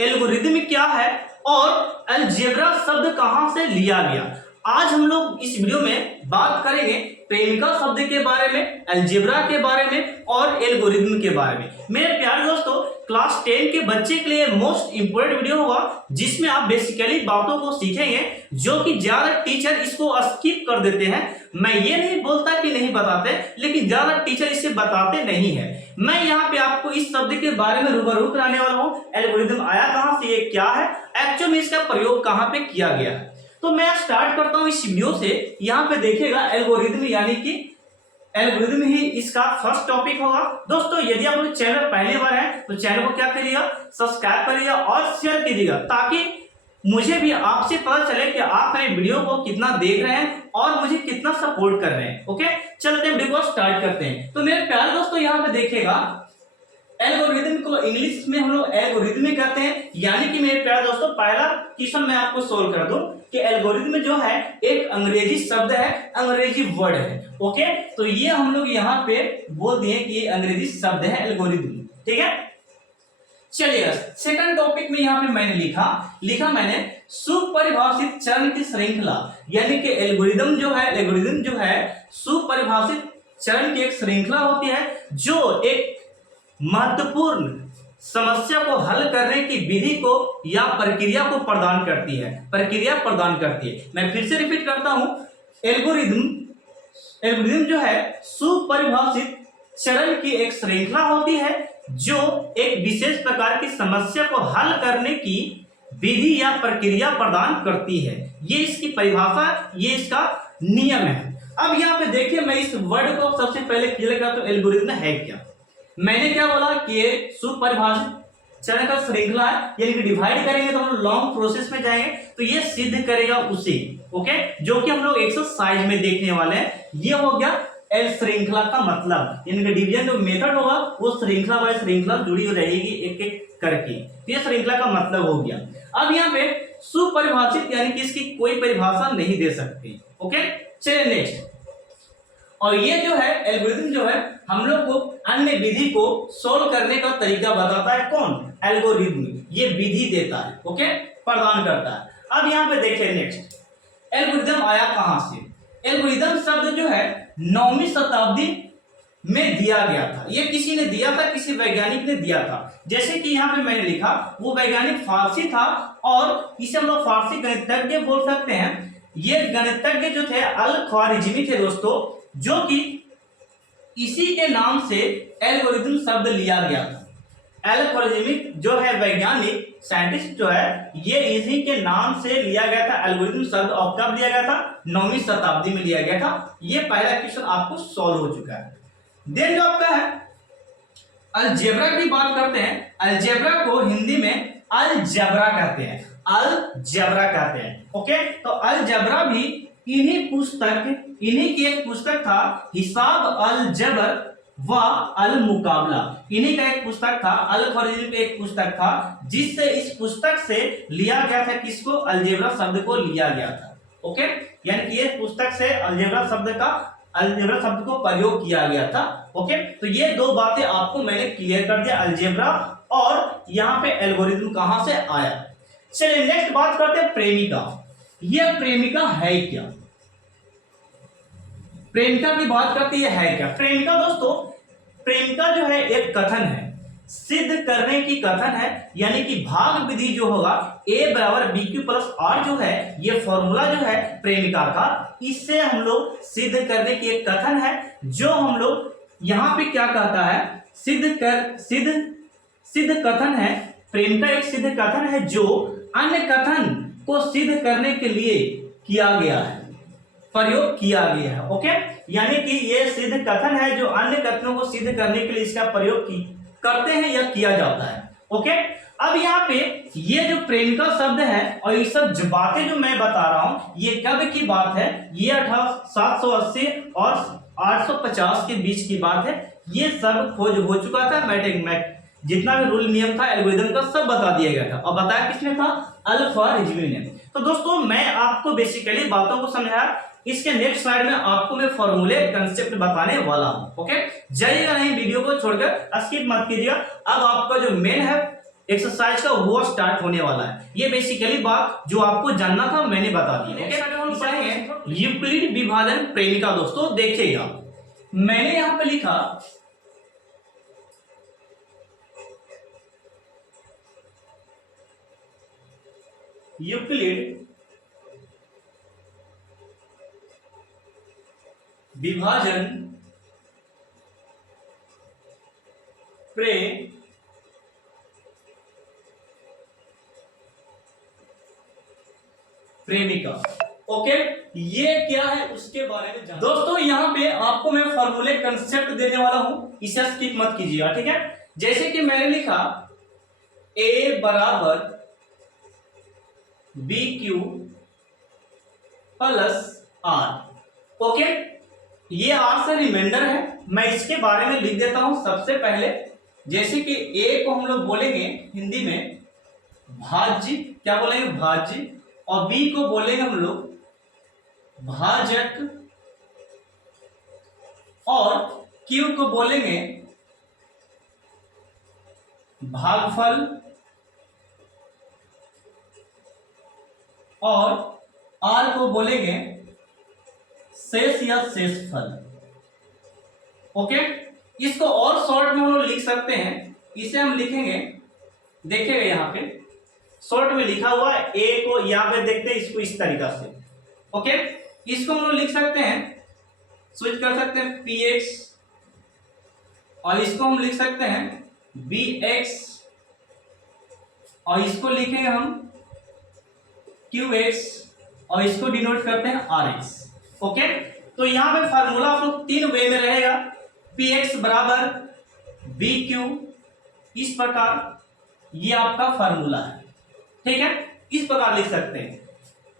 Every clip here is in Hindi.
एल्गोरिदम क्या है और अलजेब्रा शब्द कहां से लिया गया। आज हम लोग इस वीडियो में बात करेंगे प्रेमिका शब्द के बारे में, अलजेब्रा के बारे में और एल्गोरिदम के बारे में। मेरे प्यारे दोस्तों, क्लास 10 के बच्चे के लिए मोस्ट इंपोर्टेंट वीडियो होगा जिसमें आप बेसिकली बातों को सीखेंगे जो कि ज्यादा टीचर इसको स्किप कर देते हैं। मैं ये नहीं बोलता कि नहीं बताते, लेकिन ज्यादा टीचर इसे बताते नहीं है। मैं यहाँ पे आपको इस शब्द के बारे में रूबरू कराने वाला हूँ। एल्गोरिदम आया कहाँ से, ये क्या है, एक्चुअल में इसका प्रयोग कहाँ पे किया गया है। तो मैं स्टार्ट करता हूँ इस वीडियो से। यहाँ पे देखिएगा एल्गोरिदम यानी कि एल्गोरिदम ही इसका फर्स्ट टॉपिक होगा। दोस्तों यदि आप लोग चैनल पहली बार है तो चैनल को क्या करिएगा, सब्सक्राइब करिएगा और शेयर कीजिएगा ताकि मुझे भी आपसे पता चले कि आप मेरे वीडियो को कितना देख रहे हैं और मुझे कितना सपोर्ट कर रहे हैं। ओके, चलते वीडियो को स्टार्ट करते हैं। तो मेरे प्यारे दोस्तों यहाँ पे देखिएगा एल्गोरिदम को इंग्लिश में हम लोग एल्गोरिदम कहते हैं। यानी कि मेरे प्यारे दोस्तों पहला क्वेश्चन मैं आपको सोल्व कर दूं कि एल्गोरिदम जो है एक अंग्रेजी शब्द है, अंग्रेजी वर्ड है। ओके, तो ये हम लोग यहाँ पे बोल दिए कि ये अंग्रेजी शब्द है एल्गोरिदम। ठीक है, चलिए सेकंड टॉपिक में यहाँ पे मैंने लिखा मैंने सुपरिभाषित चरण की श्रृंखला। यानी कि एल्गोरिदम जो है सुपरिभाषित चरण की एक श्रृंखला होती है जो एक महत्वपूर्ण समस्या को हल करने की विधि को या प्रक्रिया प्रदान करती है। मैं फिर से रिपीट करता हूं, एल्गोरिदम जो है सुपरिभाषित चरण की एक श्रृंखला होती है जो एक विशेष प्रकार की समस्या को हल करने की विधि या प्रक्रिया प्रदान करती है। ये इसकी परिभाषा, ये इसका नियम है। अब यहाँ पे देखिए, मैं इस वर्ड को सबसे पहले क्लियर करता हूं, एल्गोरिदम है क्या। मैंने क्या बोला कि ये सुपरिभाषित चरण का श्रृंखला है, यानी कि डिवाइड करेंगे तो हम लोग लॉन्ग प्रोसेस में जाएंगे तो ये सिद्ध करेगा उसे। ओके, जो कि हम लोग एक्सरसाइज में देखने वाले हैं। ये हो गया एल श्रृंखला का मतलब, यानी कि डिवीजन जो मेथड होगा वो श्रृंखला बाय श्रृंखला जुड़ी रहेगी एक एक करके। तो ये श्रृंखला का मतलब हो गया। अब यहाँ पे सुपरिभाषित यानी कि इसकी कोई परिभाषा नहीं दे सकती। ओके, चलिए नेक्स्ट। और ये जो है एल्गोरिदम जो है हम लोग को अन्य विधि को सोल्व करने का तरीका बताता है। कौन? एल्गोरिदम। ये विधि देता है, ओके, प्रदान करता है। अब यहाँ पे देखिए नेक्स्ट, एल्गोरिदम आया कहां से। एल्गोरिदम शब्द जो है 9वीं शताब्दी में दिया गया था। ये किसी ने दिया था, किसी वैज्ञानिक ने दिया था। जैसे कि यहाँ पे मैंने लिखा, वो वैज्ञानिक फारसी था और इसे हम लोग फारसी गणितज्ञ बोल सकते हैं। ये गणितज्ञ जो थे अल-ख्वारिज़मी थे दोस्तों, जो कि इसी के नाम से एल्गोरिदम शब्द लिया गया था। अल-ख्वारिज़मी जो है वैज्ञानिक साइंटिस्ट जो है, ये इसी के नाम से लिया गया था एल्गोरिदम शब्द। और कब लिया गया था? 9वीं शताब्दी में लिया गया था। ये पहला क्वेश्चन आपको सॉल्व हो चुका है। देन जो आपका है अलजेब्रा की बात करते हैं। अलजेब्रा को हिंदी में अलजबरा कहते हैं, अलजबरा कहते हैं। ओके, तो अलजबरा भी इन्हीं की एक पुस्तक था, हिसाब अल जबर व अल मुकाबला। इन्हीं का एक पुस्तक था, अल-ख्वारिज़मी का एक पुस्तक था, जिससे इस पुस्तक से लिया गया था किसको? अलजेब्रा शब्द को लिया गया था। ओके, यानी कि ये पुस्तक से अलजेब्रा शब्द को प्रयोग किया गया था। ओके, तो ये दो बातें आपको मैंने क्लियर कर दिया, अलजेब्रा और यहाँ पे एल्गोरिदम कहां से आया। चलिए नेक्स्ट बात करते हैं प्रेमिका। यह प्रेमिका है क्या? प्रेमिका की बात करती है क्या? प्रेमिका दोस्तों, प्रेमिका जो है एक कथन है, सिद्ध करने की कथन है। यानी कि भाग विधि जो होगा A बराबर BQ प्लस R जो है, ये फॉर्मूला जो है प्रेमिका का, इससे हम लोग सिद्ध करने की एक कथन है जो हम लोग यहाँ पे क्या कहता है, सिद्ध कथन है। प्रेमिका एक सिद्ध कथन है जो अन्य कथन को सिद्ध करने के लिए किया गया है, प्रयोग किया गया है। ओके, यानी कि ये सिद्ध कथन है जो अन्य कथनों को सिद्ध करने के लिए इसका प्रयोग करते हैं या किया जाता है। ओके, अब यहाँ पे ये जो प्रेमिका शब्द है और ये सब बातें जो मैं बता रहा हूं, ये कब की बात है? ये 780 और 850 के बीच की बात है। ये सब खोज हो चुका था, मैथ जितना भी रूल नियम था एल्गोरिदम का सब बता दिया गया था। और बताया किसने था? अल-ख्वारिज़मी ने। तो दोस्तों मैं आपको बेसिकली बातों को समझाया। इसके नेक्स्ट स्लाइड में आपको मैं फॉर्मूले कंसेप्ट बताने वाला हूं। ओके, जाइएगा नहीं, वीडियो को छोड़कर स्किप मत कीजिएगा। अब आपका जो मेन है एक्सरसाइज का वो स्टार्ट होने वाला है। ये बेसिकली बात जो आपको जानना था मैंने बता दी। हम पढ़ेंगे यूक्लिड विभाजन प्रेमिका। दोस्तों देखिएगा, मैंने यहां पे लिखा यूक्लिड विभाजन प्रेमिका। ओके, ये क्या है उसके बारे में जानना। दोस्तों यहां पे आपको मैं फॉर्मूले कंसेप्ट देने वाला हूं, इसे स्किप मत कीजिएगा, ठीक है। जैसे कि मैंने लिखा A बराबर BQ प्लस R। ओके, ये R से रिमाइंडर है, मैं इसके बारे में लिख देता हूं सबसे पहले। जैसे कि A को हम लोग बोलेंगे हिंदी में भाज्य, क्या बोलेंगे भाज्य, और B को बोलेंगे हम लोग भाजक, और Q को बोलेंगे भागफल, और R को बोलेंगे शेष या शेषफल। ओके, इसको और शॉर्ट में हम लोग लिख सकते हैं। इसे हम लिखेंगे, देखिएगा यहाँ पे शॉर्ट में लिखा हुआ है। ए को यहाँ पे देखते हैं इसको इस तरीका से। ओके, इसको हम लोग लिख सकते हैं, स्विच कर सकते हैं px, और इसको हम लिख सकते हैं bx, और इसको लिखेंगे हम qx, और इसको डिनोट करते हैं rx। ओके, तो यहाँ पे फार्मूला आप लोग तीन वे में रहेगा। px बराबर bq, इस प्रकार ये आपका फार्मूला है, ठीक है, इस प्रकार लिख सकते हैं।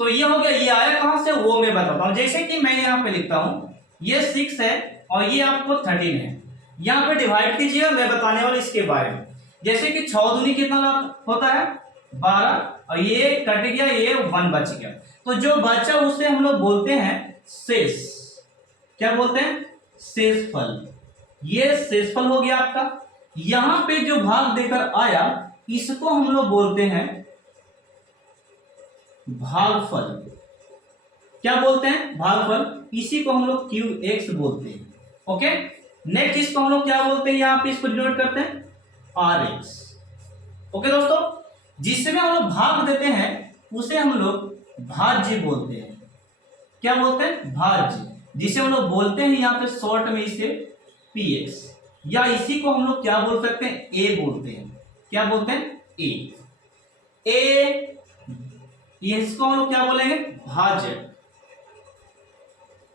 तो ये हो गया, ये आया कहां से वो मैं बताता हूं। जैसे कि मैं यहाँ पे लिखता हूं ये 6 है और ये आपको 13 है, यहाँ पे डिवाइड कीजिएगा, मैं बताने वाला इसके बारे में। जैसे कि 6 दूनी कितना होता है 12, और ये कट गया, ये 1 बच गया, तो जो बचा उसे हम लोग बोलते हैं शेष। क्या बोलते हैं? शेषफल। ये शेषफल हो गया आपका। यहां पे जो भाग देकर आया इसको हम लोग बोलते हैं भागफल। क्या बोलते हैं? भागफल। इसी को हम लोग QX बोलते हैं। ओके, नेक्स्ट इसको हम लोग क्या बोलते हैं, यहां पे इसको डिनोट करते हैं RX। ओके दोस्तों, जिसमें हम लोग भाग देते हैं उसे हम लोग भाज्य बोलते हैं। क्या बोलते हैं? भाज्य, जिसे हम लोग बोलते हैं यहां पे शॉर्ट में इसे PX, या इसी को हम लोग क्या बोल सकते हैं? A बोलते हैं। क्या बोलते हैं? A। इसको हम लोग क्या बोलेंगे? भाजक।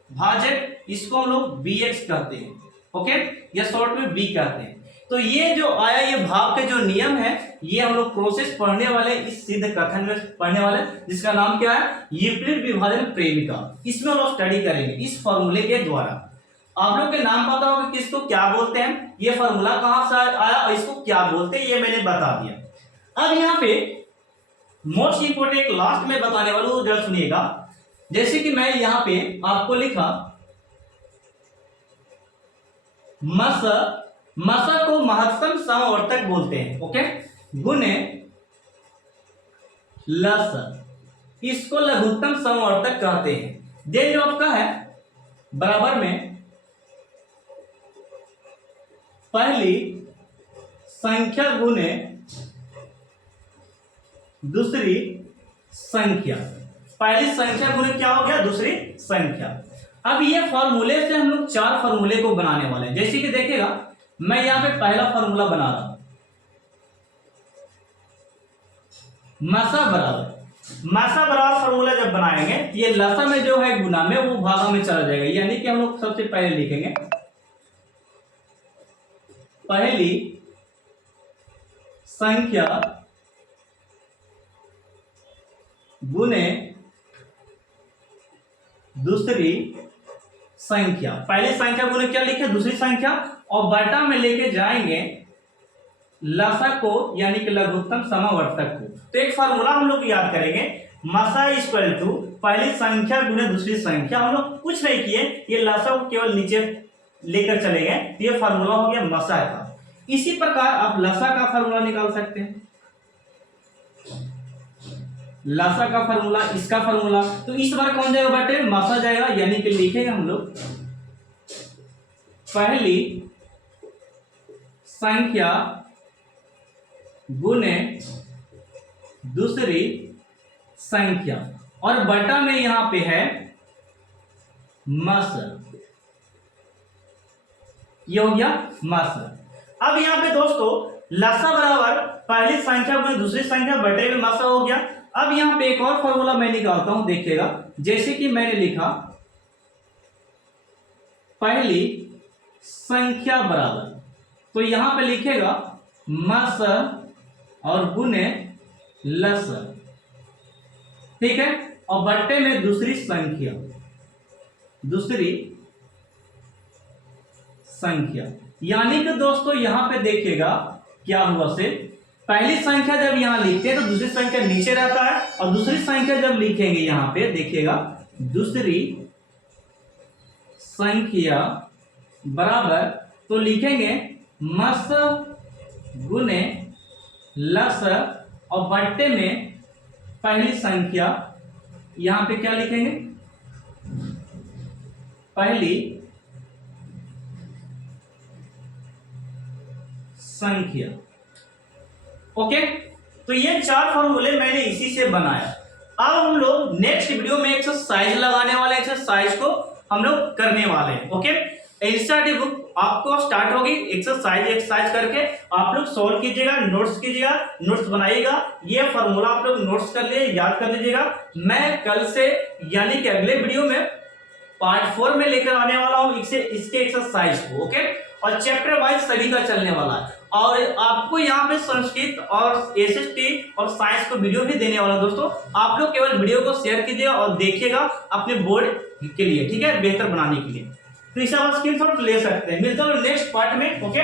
भाजक, इसको हम लोग BX कहते हैं। ओके, या शॉर्ट में B कहते हैं। तो ये जो आया, ये भाग के जो नियम है, ये हम लोग प्रोसेस पढ़ने वाले, इस सिद्ध कथन में पढ़ने वाले, जिसका नाम क्या है? यूक्लिड विभाजन प्रेमिका। इसमें हम लोग स्टडी करेंगे इस फॉर्मूले के द्वारा। आप लोग के नाम पता होगा कि इसको क्या बोलते हैं, ये फॉर्मूला कहां से आया और इसको क्या बोलते हैं, ये मैंने बता दिया। अब यहाँ पे मोस्ट इंपोर्टेंट एक लास्ट में बताने वाला हूं, जरा सुनिएगा। जैसे कि मैं यहां पे आपको लिखा मसा को महत्तम समवर्तक बोलते हैं। ओके, गुणे लस, इसको लघुत्तम समवर्तक कहते हैं। देन जो आपका है बराबर में पहली संख्या गुणे दूसरी संख्या। पहली संख्या गुणे क्या हो गया? दूसरी संख्या। अब ये फॉर्मूले से हम लोग 4 फॉर्मूले को बनाने वाले हैं। जैसे कि देखिएगा, मैं यहां पे पहला फॉर्मूला बना रहा हूं, मासा बराबर फॉर्मूला जब बनाएंगे, ये लसा में जो है गुना में, वो भागा में चला जाएगा। यानी कि हम लोग सबसे पहले लिखेंगे पहली संख्या गुने दूसरी संख्या। पहली संख्या गुने क्या लिखे? दूसरी संख्या, और बटा में लेके जाएंगे लसा को, यानी कि लघुत्तम समवर्तक को। तो एक फार्मूला हम लोग याद करेंगे, मसा इक्वल टू पहली संख्या गुने दूसरी संख्या। हम लोग कुछ नहीं किए, ये लसा को केवल नीचे लेकर चले गए, ये फार्मूला हो गया मसा का। इसी प्रकार आप लसा का फार्मूला निकाल सकते हैं। लासा का फार्मूला, इसका फार्मूला, तो इस बार कौन जाएगा बेटे, मासा जाएगा, यानी कि लिखेंगे हम लोग पहली संख्या गुने दूसरी संख्या, और बटा में यहां पे है मस, ये हो गया मस। अब यहां पे दोस्तों लसा बराबर पहली संख्या गुने दूसरी संख्या बटे में मसा हो गया। अब यहां पे एक और फॉर्मूला मैं निकालता हूं, देखिएगा, जैसे कि मैंने लिखा पहली संख्या बराबर, तो यहां पे लिखेगा मस और गुने लस, ठीक है, और बट्टे में दूसरी संख्या, दूसरी संख्या, यानी कि दोस्तों यहां पे देखिएगा क्या हुआ से, पहली संख्या जब यहां लिखते हैं तो दूसरी संख्या नीचे रहता है, और दूसरी संख्या जब लिखेंगे यहां पे देखिएगा दूसरी संख्या बराबर, तो लिखेंगे मस गुने लस और बट्टे में पहली संख्या, यहां पे क्या लिखेंगे, पहली संख्या। ओके, तो ये चार फॉर्मूले मैंने इसी से बनाया। अब हम लोग नेक्स्ट वीडियो में एक्सरसाइज लगाने वाले, एक्सरसाइज को हम लोग करने वाले हैं। ओके, एनसीईआरटी बुक आपको स्टार्ट होगी, एक्सरसाइज करके आप लोग सॉल्व कीजिएगा, नोट्स बनाइएगा, ये फॉर्मूला आप लोग नोट्स कर लिए, याद कर लीजिएगा। मैं कल से यानी कि अगले वीडियो में पार्ट 4 में लेकर आने वाला हूं इसके एक्सरसाइज को। ओके, और चैप्टर वाइज सभी का चलने वाला है, और आपको यहाँ पे संस्कृत और एसएसटी और साइंस को वीडियो भी देने वाला। दोस्तों आप लोग केवल वीडियो को शेयर कीजिएगा और देखिएगा अपने बोर्ड के लिए, ठीक है, बेहतर बनाने के लिए। तो इसे आप स्क्रीनशॉट ले सकते हैं। मिलता हूँ नेक्स्ट पार्ट में। ओके।